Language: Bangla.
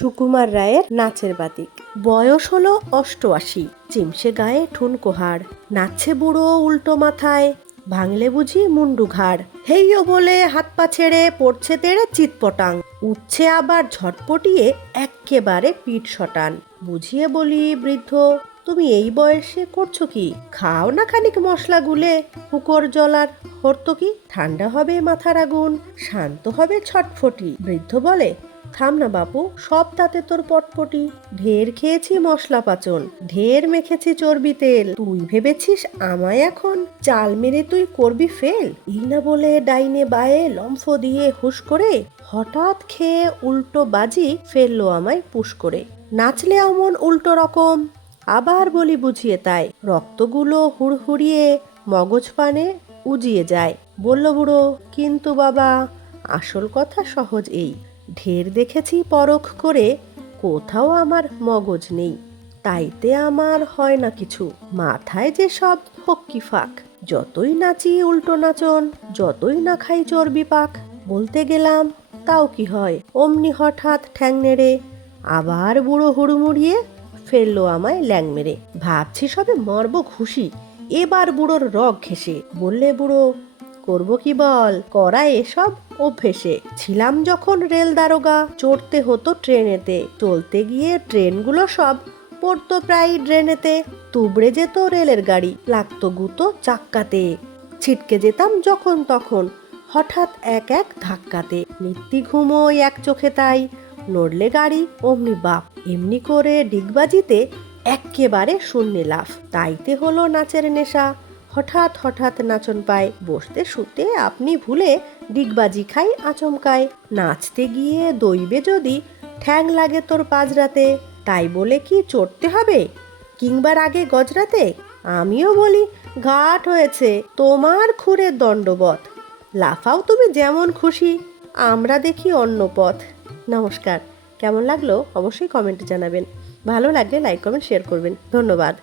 সুকুমার রায়ের নাচের বাতিক। বয়স হলো ৮৮, চিমসে গায়ে ঠুনকো হাড়, নাচছে বুড়ো উল্টো মাথায়, ভাঙলে বুঝি মুন্ডু ঘাড়। হেইও বলে হাত পা ছেড়ে পড়ছে তেড়ে চিৎপটাং, উঠছে আবার ঝটপটিয়ে এক্কেবারে পিঠ শটান। বুঝিয়ে বলি, বৃদ্ধ তুমি এই বয়সে করছো কি? খাও না খানিক মশলা গুলে, হুকোর জলার হরতো কি? ঠান্ডা হবে মাথার আগুন, শান্ত হবে ছটফটি। বৃদ্ধ বলে, থাম না বাপু, সব তাতে তোর পটপটি। ঢের খেয়েছি মশলা পাচন, ঢের মেখেছি চর্বি তেল, তুই ভেবেছিস আমায় এখন চাল মেরে তুই করবি ফেল? এই না বলে ডাইনে বায়ে লম্ফ দিয়ে হুশ করে হঠাৎ খেয়ে উল্টো বাজি ফেললো আমায় পুশ করে। নাচলে অমন উল্টো রকম, আবার বলি বুঝিয়ে তাই, রক্তগুলো হুড়হুড়িয়ে মগজ পানে উজিয়ে যায়। বলল বুড়ো, কিন্তু বাবা আসল কথা সহজ এই, ঢের দেখেছি পরখ করে, কোথাও আমার মগজ নেই, তাইতে আমার হয় না কিছু, মাথায় যে সব ফক্কি ফাঁক, যতই নাচি উল্টো নাচন, যতই না খাই চর্বি পাক। বলতে গেলাম তাও কি হয়, অমনি হঠাৎ ঠ্যাং নেড়ে আবার বুড়ো হুড়মুড়িয়ে ফেললো আমায় ল্যাং মেরে। ভাবছি সবে মরব খুশি, এবার বুড়োর রগ ঘেঁষে। বললে বুড়ো, করবো কি বল, করা এসব অভ্যেসে। ছিলাম যখন রেল দারোগা, চড়তে হতো ট্রেনেতে, চলতে গিয়ে ট্রেনগুলো সব পড়তো প্রায় ড্রেনেতে। তুবড়ে যেত রেলের গাড়ি, লাগতো গুঁতো চাক্কাতে, ছিটকে যেতাম যখন তখন হঠাৎ এক এক ধাক্কাতে। নিত্যি ঘুমোই এক চোখে তাই, নড়লে গাড়ি অমনি বাপ, এমনি করে ডিগবাজিতে এক্কেবারে শূন্যে লাফ। তাইতে হলো নাচের নেশা, হঠাৎ হঠাৎ নাচন পায়, বসতে শুতে আপনি ভুলে ডিগবাজি খাই আচমকায়। নাচতে গিয়ে দইবে যদি ঠ্যাং লাগে তোর পাজরাতে, তাই বলে কি চড়তে হবে কিংবা আগে গজরাতে? আমিও বলি, ঘাট হয়েছে তোমার খুরের দণ্ডবত, লাফাও তুমি যেমন খুশি, আমরা দেখি অন্য পথ। নমস্কার। কেমন লাগলো অবশ্যই কমেন্টে জানাবেন, ভালো লাগলে লাইক কমেন্ট শেয়ার করবেন। ধন্যবাদ।